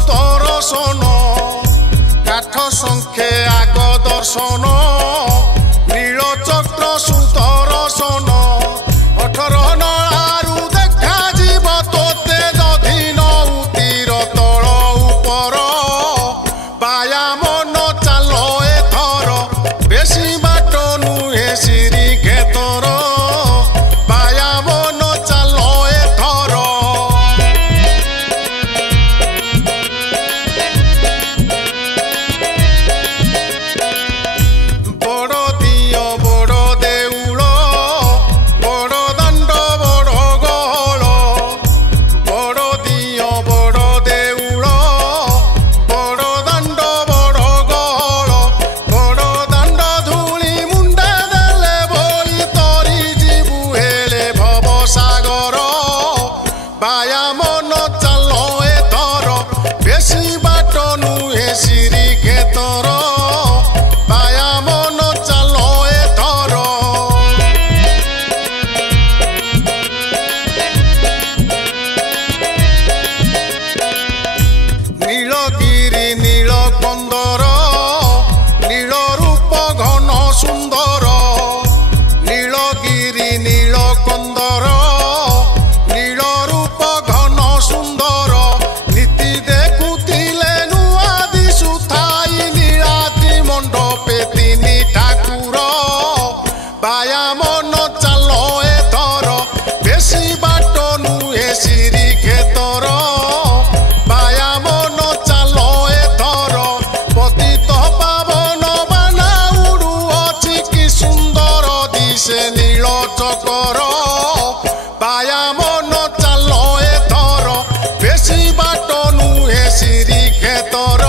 सुदर्शन काठ संख्ये आग दर्शन नीलचक्र सुदर्शन 18 नळारू देखा जीव तोते दधीन उतीर तल उपर व्यायाम न चाल एथर बेसी बाट नुहे सिरी खेतर व्यायाम न चाल एथर बड़ दियो बड़ देउल बड़ दाण्ड बड़ गहल बड़ दियो बड़ देउल बड़ दाण्ड बड़ गहल बड़ दाण्ड धूली मुंडे देले बोई तरी जीवु हेले भव सागर व्यायाम न चाल एथर बेसी बाट नुहे सिरी खेतर व्यायाम न चाल एथर नीलगिरी नीलकंदर नील रूप घन सुंदर नीलगिरी नीलकंदर नील रूप घन सुंदर नीति देखुथिले नुआ दिशुथाई नीलाद्रि मंडपे तिनि ठाकुर व्यायाम न चाल एथर बेसी बाट नुहे सिरी खेतर व्यायाम न चाल एथर पतित पावन बाना उड़ू अछि कि सुंदर दिशे नील चकर व्यायाम न चाल एथर बेसी बाट नुहे सिरी खेतर